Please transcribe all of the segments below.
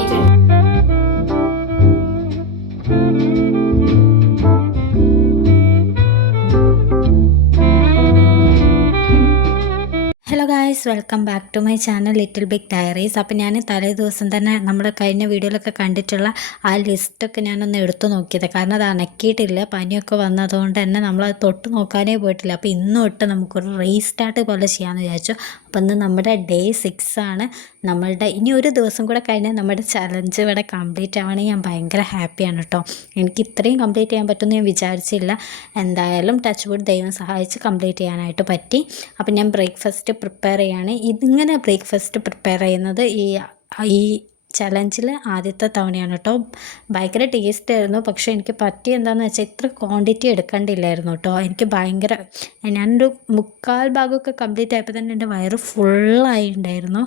തുടങ്ങിയിട്ടുണ്ട്. Hello guys, welcome back to my channel little big diaries. അപ്പോൾ ഞാൻ തലേ ദിവസം തന്നെ നമ്മൾ കഴിഞ്ഞ വീഡിയോയിലൊക്കെ കണ്ടിട്ടുള്ള ആ ലിസ്റ്റൊക്കെ ഞാനൊന്ന് എടുത്തു നോക്കിയത്. കാരണം അത് അനക്കിയിട്ടില്ല, പനിയൊക്കെ വന്നതുകൊണ്ട് തന്നെ നമ്മളത് തൊട്ട് നോക്കാനേ പോയിട്ടില്ല. അപ്പോൾ ഇന്ന് തൊട്ട് നമുക്കൊരു റീസ്റ്റാർട്ട് പോലെ ചെയ്യാമെന്ന് വിചാരിച്ചു. അപ്പോൾ ഇന്ന് നമ്മുടെ ഡേ 6 ആണ്. നമ്മളുടെ ഇനി ഒരു ദിവസം കൂടെ കഴിഞ്ഞാൽ നമ്മുടെ ചലഞ്ച് ഇവിടെ കംപ്ലീറ്റ് ആവുകയാണെങ്കിൽ ഞാൻ ഭയങ്കര ഹാപ്പിയാണ് കേട്ടോ. എനിക്ക് ഇത്രയും കംപ്ലീറ്റ് ചെയ്യാൻ പറ്റുമെന്ന് ഞാൻ വിചാരിച്ചില്ല. എന്തായാലും ടച്ച് വുഡ് ദൈവം സഹായിച്ച് കംപ്ലീറ്റ് ചെയ്യാനായിട്ട് പറ്റി. അപ്പോൾ ഞാൻ ബ്രേക്ക്ഫാസ്റ്റ് പ്രിപ്പയർ ചെയ്യാണ്. ഇതിങ്ങനെ ബ്രേക്ക്ഫാസ്റ്റ് പ്രിപ്പയർ ചെയ്യുന്നത് ഈ ചലഞ്ചിൽ ആദ്യത്തെ തവണയാണ് കേട്ടോ. ഭയങ്കര ടേസ്റ്റ് ആയിരുന്നു. പക്ഷേ എനിക്ക് പറ്റി എന്താണെന്ന് വെച്ചാൽ ഇത്ര ക്വാണ്ടിറ്റി എടുക്കേണ്ടില്ലായിരുന്നു കേട്ടോ. എനിക്ക് ഭയങ്കര ഞാനൊരു 3/4 ഭാഗമൊക്കെ കംപ്ലീറ്റ് ആയപ്പോൾ തന്നെ എൻ്റെ വയറ് ഫുള്ളായിട്ടുണ്ടായിരുന്നു.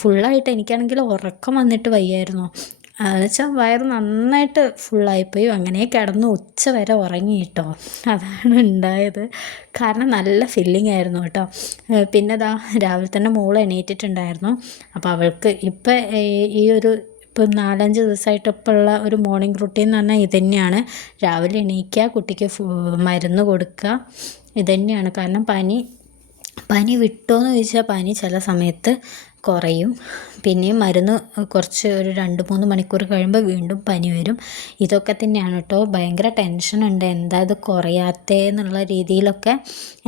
ഫുള്ളായിട്ട് എനിക്കാണെങ്കിൽ ഉറക്കം വന്നിട്ട് വയ്യായിരുന്നു. എന്നുവെച്ചാൽ വയറ് നന്നായിട്ട് ഫുള്ളായിപ്പോയി. അങ്ങനെ കിടന്ന് ഉച്ച വരെ ഉറങ്ങി കേട്ടോ. അതാണ് ഉണ്ടായത്. കാരണം നല്ല ഫില്ലിംഗ് ആയിരുന്നു കേട്ടോ. പിന്നെ രാവിലെ തന്നെ മോൾ എണീറ്റിട്ടുണ്ടായിരുന്നു. അപ്പോൾ അവൾക്ക് ഇപ്പം ഇപ്പം 4-5 ദിവസമായിട്ട് ഇപ്പോൾ ഉള്ള ഒരു മോർണിംഗ് റുട്ടീൻ എന്ന് പറഞ്ഞാൽ ഇതുതന്നെയാണ്. രാവിലെ എണീക്കുക, കുട്ടിക്ക് മരുന്ന് കൊടുക്കുക, ഇതുതന്നെയാണ്. കാരണം പനി വിട്ടോയെന്ന് ചോദിച്ചാൽ പനി ചില സമയത്ത് കുറയും, പിന്നെയും മരുന്ന് കുറച്ച് ഒരു 2-3 മണിക്കൂർ കഴിയുമ്പോൾ വീണ്ടും പനി വരും. ഇതൊക്കെ തന്നെയാണ് കേട്ടോ. ഭയങ്കര ടെൻഷനുണ്ട്, എന്താ ഇത് കുറയാത്തതെന്നുള്ള രീതിയിലൊക്കെ.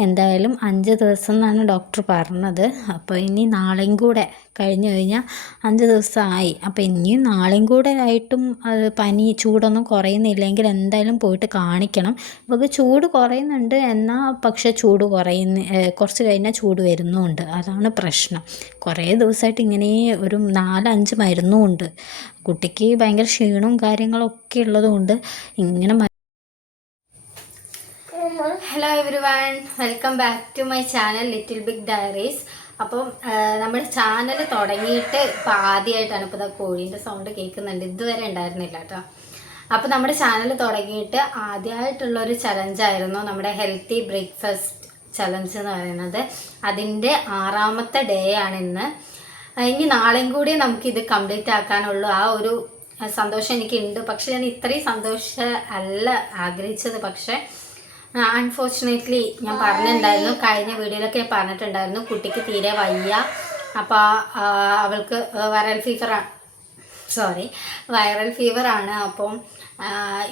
എന്തായാലും 5 ദിവസം എന്നാണ് ഡോക്ടർ പറഞ്ഞത്. അപ്പോൾ ഇനി നാളെയും കൂടെ കഴിഞ്ഞ് കഴിഞ്ഞാൽ 5 ദിവസമായി. അപ്പോൾ ഇനിയും നാളെയും കൂടെ ആയിട്ടും അത് പനി ചൂടൊന്നും കുറയുന്നില്ലെങ്കിൽ എന്തായാലും പോയിട്ട് കാണിക്കണം. ഇവർക്ക് ചൂട് കുറയുന്നുണ്ട്, എന്നാൽ പക്ഷേ ചൂട് കുറച്ച് കഴിഞ്ഞാൽ ചൂട് വരുന്നുമുണ്ട്. അതാണ് പ്രശ്നം. കുറേ ദിവസമായിട്ട് ഇങ്ങനെ ഒരു 4-5 മരുന്നും ഉണ്ട്. കുട്ടിക്ക് ഭയങ്കര ക്ഷീണവും കാര്യങ്ങളൊക്കെ ഉള്ളതുകൊണ്ട് ഇങ്ങനെ. Hello everyone, welcome back to my channel little big diaries. അപ്പം നമ്മുടെ ചാനൽ തുടങ്ങിയിട്ട് ഇപ്പോൾ ആദ്യമായിട്ടാണ് ഇപ്പോൾ കോഴീൻ്റെ സൗണ്ട് കേൾക്കുന്നുണ്ട്. ഇതുവരെ ഉണ്ടായിരുന്നില്ല കേട്ടോ. അപ്പോൾ നമ്മുടെ ചാനൽ തുടങ്ങിയിട്ട് ആദ്യമായിട്ടുള്ളൊരു ചലഞ്ചായിരുന്നു നമ്മുടെ ഹെൽത്തി ബ്രേക്ക്ഫാസ്റ്റ് ചലഞ്ച് എന്ന് പറയുന്നത്. അതിൻ്റെ 6ാമത്തെ ഡേ ആണിന്ന്. ഇനി നാളെയും കൂടി നമുക്കിത് കംപ്ലീറ്റ് ആക്കാനുള്ളൂ. ആ ഒരു സന്തോഷം എനിക്കുണ്ട്. പക്ഷെ ഞാൻ ഇത്രയും സന്തോഷം അല്ല ആഗ്രഹിച്ചത്. പക്ഷേ അൺഫോർച്ചുനേറ്റ്ലി ഞാൻ പറഞ്ഞിട്ടുണ്ടായിരുന്നു, കഴിഞ്ഞ വീഡിയോയിലൊക്കെ ഞാൻ പറഞ്ഞിട്ടുണ്ടായിരുന്നു, കുട്ടിക്ക് തീരെ വയ്യ. അപ്പോൾ അവൾക്ക് വൈറൽ ഫീവറാണ്. അപ്പം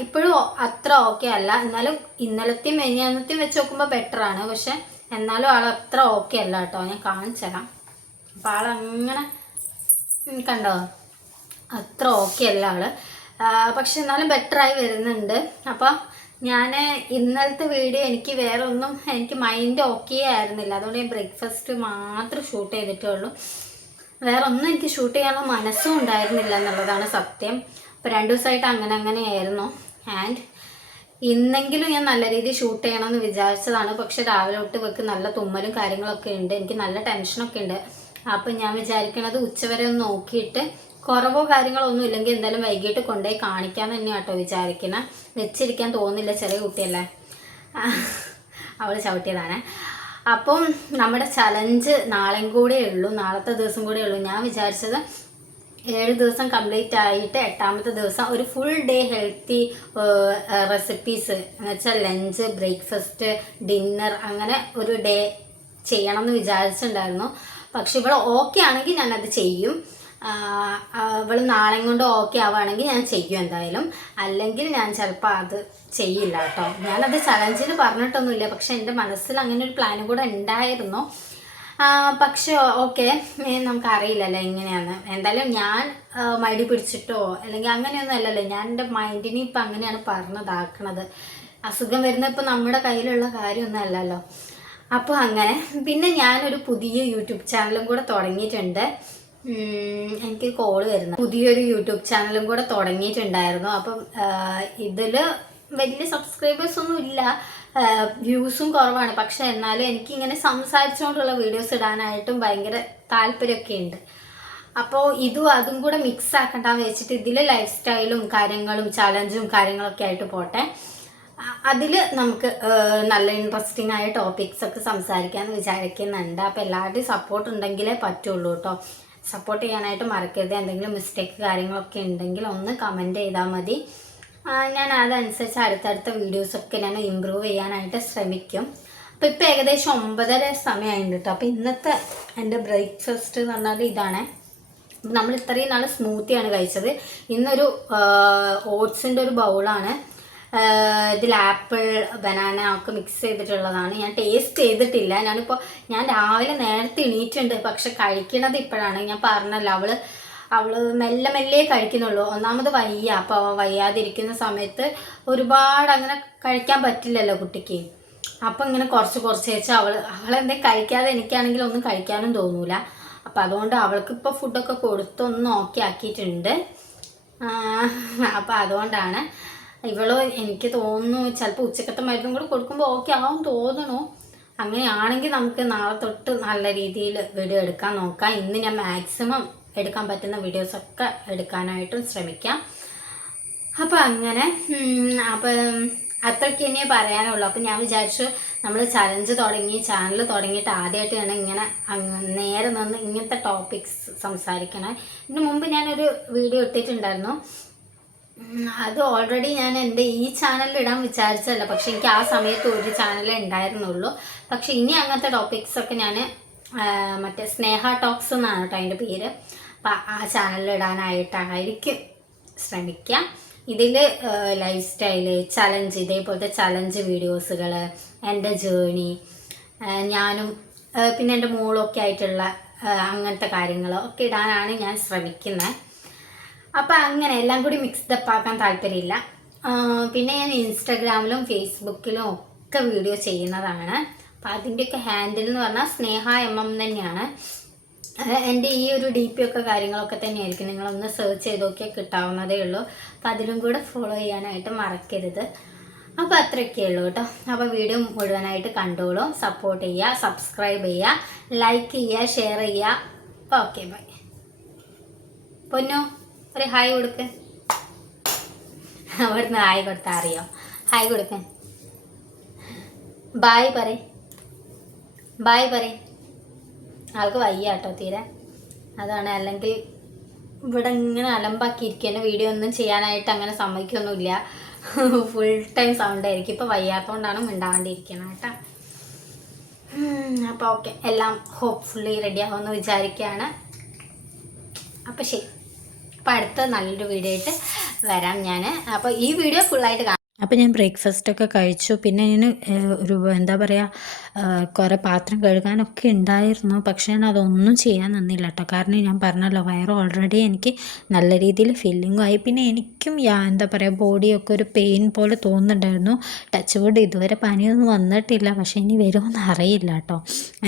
ഇപ്പോഴും അത്ര ഓക്കെ അല്ല. എന്നാലും ഇന്നലത്തെയും മെനിഞ്ഞാന്നത്തെയും വെച്ച് നോക്കുമ്പോൾ ബെറ്ററാണ്. പക്ഷെ എന്നാലും ആൾ അത്ര ഓക്കെ അല്ല കേട്ടോ. ഞാൻ കാണിച്ചു തരാം. അപ്പോൾ ആളങ്ങനെ കണ്ടോ, അത്ര ഓക്കെ അല്ല ആള്. പക്ഷെ എന്നാലും ബെറ്ററായി വരുന്നുണ്ട്. അപ്പോൾ ഞാൻ ഇന്നലത്തെ വീഡിയോ എനിക്ക് വേറെ ഒന്നും എനിക്ക് മൈൻഡ് ഓക്കെ ആയിരുന്നില്ല. അതുകൊണ്ട് ഞാൻ ബ്രേക്ക്ഫാസ്റ്റ് മാത്രം ഷൂട്ട് ചെയ്തിട്ടേ ഉള്ളൂ. വേറെ ഒന്നും എനിക്ക് ഷൂട്ട് ചെയ്യാനുള്ള മനസ്സും ഉണ്ടായിരുന്നില്ല എന്നുള്ളതാണ് സത്യം. അപ്പോൾ 2 ദിവസമായിട്ട് അങ്ങനെയായിരുന്നു. ആൻഡ് ഇന്നെങ്കിലും ഞാൻ നല്ല രീതിയിൽ ഷൂട്ട് ചെയ്യണമെന്ന് വിചാരിച്ചതാണ്. പക്ഷെ രാവിലെ തൊട്ട് വെക്ക് നല്ല തുമ്മലും കാര്യങ്ങളൊക്കെ ഉണ്ട്. എനിക്ക് നല്ല ടെൻഷനൊക്കെ ഉണ്ട്. അപ്പം ഞാൻ വിചാരിക്കണത് ഉച്ചവരെ ഒന്ന് നോക്കിയിട്ട് കുറവോ കാര്യങ്ങളോ ഒന്നും ഇല്ലെങ്കിൽ എന്തായാലും വൈകിട്ട് കൊണ്ടുപോയി കാണിക്കാമെന്ന് തന്നെയാണ് കേട്ടോ വിചാരിക്കണം. വെച്ചിരിക്കാൻ തോന്നില്ല, ചെറിയ കുട്ടിയല്ലേ. അവൾ ചവിട്ടിയതാണ്. അപ്പം നമ്മുടെ ചലഞ്ച് നാളെയും കൂടെ ഉള്ളൂ, നാളത്തെ ദിവസം കൂടെ ഉള്ളൂ. ഞാൻ വിചാരിച്ചത് 7 ദിവസം കംപ്ലീറ്റ് ആയിട്ട് 8ാമത്തെ ദിവസം ഒരു ഫുൾ ഡേ ഹെൽത്തി റെസിപ്പീസ് എന്ന് വെച്ചാൽ ലഞ്ച്, ബ്രേക്ക്ഫാസ്റ്റ്, ഡിന്നർ, അങ്ങനെ ഒരു ഡേ ചെയ്യണം എന്ന് വിചാരിച്ചിട്ടുണ്ടായിരുന്നു. പക്ഷെ ഇവൾ ഓക്കെ ആണെങ്കിൽ ഞാനത് ചെയ്യും. ഇവൾ നാളെ കൊണ്ട് ഓക്കെ ആവുകയാണെങ്കിൽ ഞാൻ ചെയ്യും എന്തായാലും. അല്ലെങ്കിൽ ഞാൻ ചിലപ്പോൾ അത് ചെയ്യില്ല കേട്ടോ. ഞാനത് ചലഞ്ചിൽ പറഞ്ഞിട്ടൊന്നുമില്ല. പക്ഷെ എൻ്റെ മനസ്സിൽ അങ്ങനെ ഒരു പ്ലാനും കൂടെ ഉണ്ടായിരുന്നു. പക്ഷെ ഓക്കെ, നമുക്കറിയില്ലല്ലോ എങ്ങനെയാണ്. എന്തായാലും ഞാൻ മടി പിടിച്ചിട്ടോ അല്ലെങ്കിൽ അങ്ങനെയൊന്നും അല്ലല്ലോ. ഞാൻ എൻ്റെ മൈൻഡിനെ ഇപ്പം അങ്ങനെയാണ് പറഞ്ഞതാക്കണത്. അസുഖം വരുന്ന ഇപ്പം നമ്മുടെ കയ്യിലുള്ള കാര്യമൊന്നും അല്ലല്ലോ. അപ്പോൾ അങ്ങനെ പിന്നെ ഞാനൊരു പുതിയ യൂട്യൂബ് ചാനലും കൂടെ തുടങ്ങിയിട്ടുണ്ട്. എനിക്ക് കോള് വരുന്നത്. പുതിയൊരു യൂട്യൂബ് ചാനലും കൂടെ തുടങ്ങിയിട്ടുണ്ടായിരുന്നു. അപ്പം ഇതിൽ വലിയ സബ്സ്ക്രൈബേഴ്സ് ഒന്നും ഇല്ല, വ്യൂസും കുറവാണ്. പക്ഷെ എന്നാലും എനിക്കിങ്ങനെ സംസാരിച്ചുകൊണ്ടുള്ള വീഡിയോസ് ഇടാനായിട്ടും ഭയങ്കര താല്പര്യമൊക്കെ ഉണ്ട്. അപ്പോൾ അതും കൂടെ മിക്സ് ആക്കണ്ടെന്ന് വെച്ചിട്ട് ഇതിൽ ലൈഫ് സ്റ്റൈലും കാര്യങ്ങളും ചലഞ്ചും കാര്യങ്ങളൊക്കെ ആയിട്ട് പോട്ടെ. അതിൽ നമുക്ക് നല്ല ഇൻട്രസ്റ്റിംഗ് ആയ ടോപ്പിക്സ് ഒക്കെ സംസാരിക്കാമെന്ന് വിചാരിക്കുന്നുണ്ട്. അപ്പോൾ എല്ലാവരുടെയും സപ്പോർട്ട് ഉണ്ടെങ്കിലേ പറ്റുള്ളൂ കേട്ടോ. സപ്പോർട്ട് ചെയ്യാനായിട്ട് മറക്കരുത്. എന്തെങ്കിലും മിസ്റ്റേക്ക് കാര്യങ്ങളൊക്കെ ഉണ്ടെങ്കിൽ ഒന്ന് കമൻറ്റ് ചെയ്താൽ മതി. ഞാൻ അതനുസരിച്ച് അടുത്തടുത്ത വീഡിയോസൊക്കെ ഞാൻ ഇമ്പ്രൂവ് ചെയ്യാനായിട്ട് ശ്രമിക്കും. അപ്പോൾ ഇപ്പോൾ ഏകദേശം 9:30 സമയമായിട്ടുണ്ട് കേട്ടോ. അപ്പോൾ ഇന്നത്തെ എൻ്റെ ബ്രേക്ക്ഫാസ്റ്റ് എന്ന് പറഞ്ഞാൽ ഇതാണ്. നമ്മൾ ഇത്രയും നാൾ സ്മൂത്തിയാണ് കഴിച്ചത്. ഇന്നൊരു ഓട്സിൻ്റെ ഒരു ബൗളാണ്. ഇതിൽ ആപ്പിൾ ബനാന ഒക്കെ മിക്സ് ചെയ്തിട്ടുള്ളതാണ്. ഞാൻ ടേസ്റ്റ് ചെയ്തിട്ടില്ല. ഞാൻ രാവിലെ നേരത്തെ എണീറ്റുണ്ട്, പക്ഷെ കഴിക്കണത് ഇപ്പോഴാണ്. ഞാൻ പറഞ്ഞല്ലോ, അവള് മെല്ലെ മെല്ലെ കഴിക്കുന്നുള്ളൂ. ഒന്നാമത് വയ്യ. അപ്പോൾ വയ്യാതിരിക്കുന്ന സമയത്ത് ഒരുപാട് അങ്ങനെ കഴിക്കാൻ പറ്റില്ലല്ലോ കുട്ടിക്ക്. അപ്പം ഇങ്ങനെ കുറച്ച് വെച്ച് അവളെന്തേ കഴിക്കാതെ എനിക്കാണെങ്കിൽ ഒന്നും കഴിക്കാനും തോന്നൂല. അപ്പം അതുകൊണ്ട് അവൾക്ക് ഇപ്പോൾ ഫുഡൊക്കെ കൊടുത്തൊന്ന് ഓക്കെ ആക്കിയിട്ടുണ്ട്. അപ്പം അതുകൊണ്ടാണ് എനിക്ക് തോന്നുന്നു ചിലപ്പോൾ ഉച്ചക്കത്തെ മരുന്നും കൂടെ കൊടുക്കുമ്പോൾ ഓക്കെ ആവും തോന്നണു. അങ്ങനെയാണെങ്കിൽ നമുക്ക് നാളെ തൊട്ട് നല്ല രീതിയിൽ വീഡിയോ എടുക്കാൻ നോക്കാം. ഇന്ന് ഞാൻ മാക്സിമം എടുക്കാൻ പറ്റുന്ന വീഡിയോസൊക്കെ എടുക്കാനായിട്ടും ശ്രമിക്കാം. അപ്പോൾ അങ്ങനെ അത്രയ്ക്ക് ഇനിയേ പറയാനുള്ളൂ. അപ്പം ഞാൻ വിചാരിച്ചു നമ്മൾ ചലഞ്ച് ചാനൽ തുടങ്ങിയിട്ട് ആദ്യമായിട്ടാണ് ഇങ്ങനെ നേരെ നിന്ന് ഇങ്ങനത്തെ ടോപ്പിക്സ് സംസാരിക്കണേ. ഇതിന് മുമ്പ് ഞാനൊരു വീഡിയോ ഇട്ടിട്ടുണ്ടായിരുന്നു. അത് ഓൾറെഡി ഞാൻ എൻ്റെ ഈ ചാനലിൽ ഇടാൻ വിചാരിച്ചതല്ല, പക്ഷെ എനിക്ക് ആ സമയത്ത് ഒരു ചാനലേ ഉണ്ടായിരുന്നുള്ളൂ. പക്ഷെ ഇനി അങ്ങനത്തെ ടോപ്പിക്സൊക്കെ ഞാൻ മറ്റേ സ്നേഹ ടോക്സ് എന്നാണ് കേട്ടോ അതിൻ്റെ പേര്. അപ്പം ആ ചാനലിൽ ഇടാനായിട്ടായിരിക്കും ശ്രമിക്കുക. ഇതിൽ ലൈഫ് സ്റ്റൈല് ചലഞ്ച്, ഇതേപോലത്തെ ചലഞ്ച് വീഡിയോസുകൾ, എൻ്റെ ജേണി, ഞാനും പിന്നെ എൻ്റെ മോളൊക്കെ ആയിട്ടുള്ള അങ്ങനത്തെ കാര്യങ്ങളൊക്കെ ഇടാനാണ് ഞാൻ ശ്രമിക്കുന്നത്. അപ്പം അങ്ങനെ എല്ലാം കൂടി മിക്സ്ഡപ്പ് ആക്കാൻ താല്പര്യമില്ല. പിന്നെ ഞാൻ ഇൻസ്റ്റാഗ്രാമിലും ഫേസ്ബുക്കിലും ഒക്കെ വീഡിയോ ചെയ്യുന്നതാണ്. അപ്പം അതിൻ്റെയൊക്കെ ഹാൻഡിൽ എന്ന് പറഞ്ഞാൽ സ്നേഹ MM തന്നെയാണ്. എൻ്റെ ഈ ഒരു DP ഒക്കെ കാര്യങ്ങളൊക്കെ തന്നെയായിരിക്കും. നിങ്ങളൊന്ന് സെർച്ച് ചെയ്ത് നോക്കിയാൽ കിട്ടാവുന്നതേ ഉള്ളൂ. അപ്പം അതിലും കൂടെ ഫോളോ ചെയ്യാനായിട്ട് മറക്കരുത്. അപ്പോൾ അത്രയൊക്കെ ഉള്ളൂ കേട്ടോ. അപ്പോൾ വീഡിയോ മുഴുവനായിട്ട് കണ്ടോളൂ, സപ്പോർട്ട് ചെയ്യുക, സബ്സ്ക്രൈബ് ചെയ്യുക, ലൈക്ക് ചെയ്യുക, ഷെയർ ചെയ്യുക. Okay, bye. പൊന്നു ഒരു ഹായ് കൊടുക്ക്. അവിടുന്ന് ഹായ് കൊടുത്താൽ അറിയോ? ഹായ് കൊടുക്കാൻ. ബായ് പറ. ആൾക്ക് വയ്യ കേട്ടോ തീരെ. അതാണ്, അല്ലെങ്കിൽ ഇവിടെ ഇങ്ങനെ അലമ്പാക്കിയിരിക്കുന്ന വീഡിയോ ഒന്നും ചെയ്യാനായിട്ട് അങ്ങനെ സമ്മതിക്കൊന്നുമില്ല. ഫുൾ ടൈം സൗണ്ട് ആയിരിക്കും. ഇപ്പോൾ വയ്യാത്തതുകൊണ്ടാണ് മിണ്ടാണ്ടിരിക്കണം കേട്ടോ. അപ്പോൾ ഓക്കെ, എല്ലാം ഹോപ്പ്ഫുള്ളി റെഡി ആവുമെന്ന് വിചാരിക്കുകയാണ്. അപ്പോൾ ശരി, അപ്പോൾ അടുത്ത നല്ലൊരു വീഡിയോ ആയിട്ട് വരാം ഞാൻ. അപ്പോൾ ഈ വീഡിയോ ഫുള്ളായിട്ട് കാണാം. അപ്പോൾ ഞാൻ ബ്രേക്ക്ഫാസ്റ്റൊക്കെ കഴിച്ചു. പിന്നെ ഞാൻ ഒരു എന്താ പറയുക, കുറേ പാത്രം കഴുകാനൊക്കെ ഉണ്ടായിരുന്നു. പക്ഷേ ഞാൻ അതൊന്നും ചെയ്യാൻ നിന്നില്ല കേട്ടോ. കാരണം ഞാൻ പറഞ്ഞല്ലോ, വയറ് ഓൾറെഡി എനിക്ക് നല്ല രീതിയിൽ ഫില്ലിങ്ങും ആയി. പിന്നെ എനിക്കും എന്താ പറയുക, ബോഡിയൊക്കെ ഒരു പെയിൻ പോലെ തോന്നുന്നുണ്ടായിരുന്നു. ടച്ച് വുഡ് ഇതുവരെ പനിയൊന്നും വന്നിട്ടില്ല, പക്ഷേ ഇനി വരുമെന്ന് അറിയില്ല കേട്ടോ.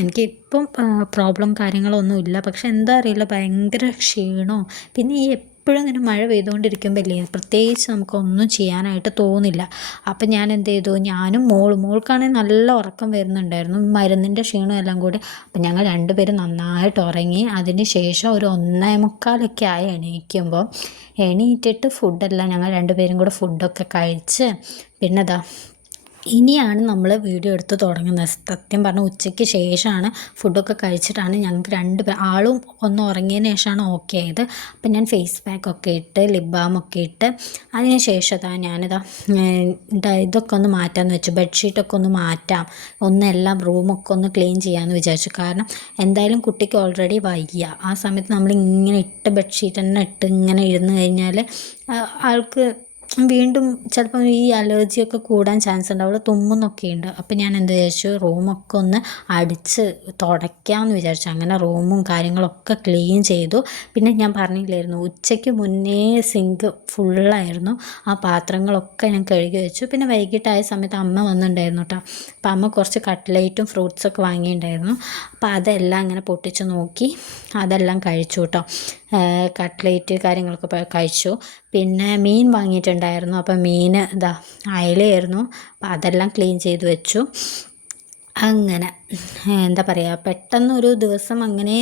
എനിക്കിപ്പം പ്രോബ്ലം കാര്യങ്ങളൊന്നും ഇല്ല. പക്ഷെ എന്താ അറിയില്ല, ഭയങ്കര ക്ഷീണവും. പിന്നെ ഈ എപ്പോഴും ഇങ്ങനെ മഴ പെയ്തുകൊണ്ടിരിക്കുമ്പോൾ ഇല്ലേ, പ്രത്യേകിച്ച് നമുക്കൊന്നും ചെയ്യാനായിട്ട് തോന്നില്ല. അപ്പം ഞാൻ എന്ത് ചെയ്തു, ഞാനും മോൾക്കാണെങ്കിൽ നല്ല ഉറക്കം വരുന്നുണ്ടായിരുന്നു, മരുന്നിൻ്റെ ക്ഷീണം എല്ലാം കൂടി. അപ്പം ഞങ്ങൾ രണ്ടുപേരും നന്നായിട്ട് ഉറങ്ങി. അതിന് ശേഷം ഒരു 1:45 ആയി എണീറ്റിട്ട് ഫുഡെല്ലാം ഞങ്ങൾ രണ്ടുപേരും കൂടെ ഫുഡൊക്കെ കഴിച്ച് പിന്നെ ഇനിയാണ് നമ്മൾ വീഡിയോ എടുത്ത് തുടങ്ങുന്നത്. സത്യം പറഞ്ഞാൽ ഉച്ചയ്ക്ക് ശേഷമാണ്, ഫുഡൊക്കെ കഴിച്ചിട്ടാണ് ഞങ്ങൾക്ക് ആളും ഒന്ന് ഉറങ്ങിയതിന് ശേഷമാണ് ഓക്കെ ആയത്. അപ്പം ഞാൻ ഫേസ് പാക്കൊക്കെ ഇട്ട് ലിപ് ബാമൊക്കെ ഇട്ട് അതിന് ശേഷം ഇതൊക്കെ ഒന്ന് മാറ്റാമെന്ന് വെച്ചു. ബെഡ്ഷീറ്റൊക്കെ ഒന്ന് മാറ്റാം, എല്ലാം റൂമൊക്കെ ഒന്ന് ക്ലീൻ ചെയ്യാമെന്ന് വിചാരിച്ചു. കാരണം എന്തായാലും കുട്ടിക്ക് ഓൾറെഡി വയ്യ. ആ സമയത്ത് നമ്മളിങ്ങനെ ബെഡ്ഷീറ്റ് തന്നെ ഇങ്ങനെ ഇരുന്ന് കഴിഞ്ഞാൽ ആൾക്ക് വീണ്ടും ചിലപ്പോൾ ഈ അലർജിയൊക്കെ കൂടാൻ ചാൻസ് ഉണ്ട്. അവൾ തുമ്മുന്നൊക്കെ ഉണ്ട്. അപ്പം ഞാൻ എന്ത് വിചാരിച്ചു, റൂമൊക്കെ ഒന്ന് അടിച്ച് തുടയ്ക്കാമെന്ന് വിചാരിച്ചു. അങ്ങനെ റൂമും കാര്യങ്ങളൊക്കെ ക്ലീൻ ചെയ്തു. പിന്നെ ഞാൻ പറഞ്ഞില്ലായിരുന്നു, ഉച്ചയ്ക്ക് മുന്നേ സിങ്ക് ഫുള്ളായിരുന്നു. ആ പാത്രങ്ങളൊക്കെ ഞാൻ കഴുകി വെച്ചു. പിന്നെ വൈകിട്ടായ സമയത്ത് അമ്മ വന്നിട്ടുണ്ടായിരുന്നു കേട്ടോ. അപ്പം അമ്മ കുറച്ച് കട്ട്ലേറ്റും ഫ്രൂട്ട്സൊക്കെ വാങ്ങിയിട്ടുണ്ടായിരുന്നു. അപ്പോൾ അതെല്ലാം ഇങ്ങനെ പൊട്ടിച്ച് നോക്കി, അതെല്ലാം കഴിച്ചു കേട്ടോ. കട്ട്ലേറ്റ് കാര്യങ്ങളൊക്കെ കഴിച്ചു. പിന്നെ മീൻ വാങ്ങിയിട്ടുണ്ടായിരുന്നു. അപ്പം മീൻ അയലയായിരുന്നു. അപ്പം അതെല്ലാം ക്ലീൻ ചെയ്ത് വെച്ചു. അങ്ങനെ എന്താ പറയുക, പെട്ടെന്നൊരു ദിവസം അങ്ങനെ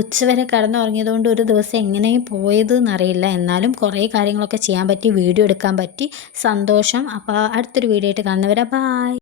ഉച്ചവരെ കിടന്നുറങ്ങിയത് കൊണ്ട് ഒരു ദിവസം എങ്ങനെ പോയത് എന്നറിയില്ല. എന്നാലും കുറേ കാര്യങ്ങളൊക്കെ ചെയ്യാൻ പറ്റി, വീഡിയോ എടുക്കാൻ പറ്റി, സന്തോഷം. അപ്പോൾ അടുത്തൊരു വീഡിയോ ആയിട്ട് കാണുന്നവരെ ബായ്.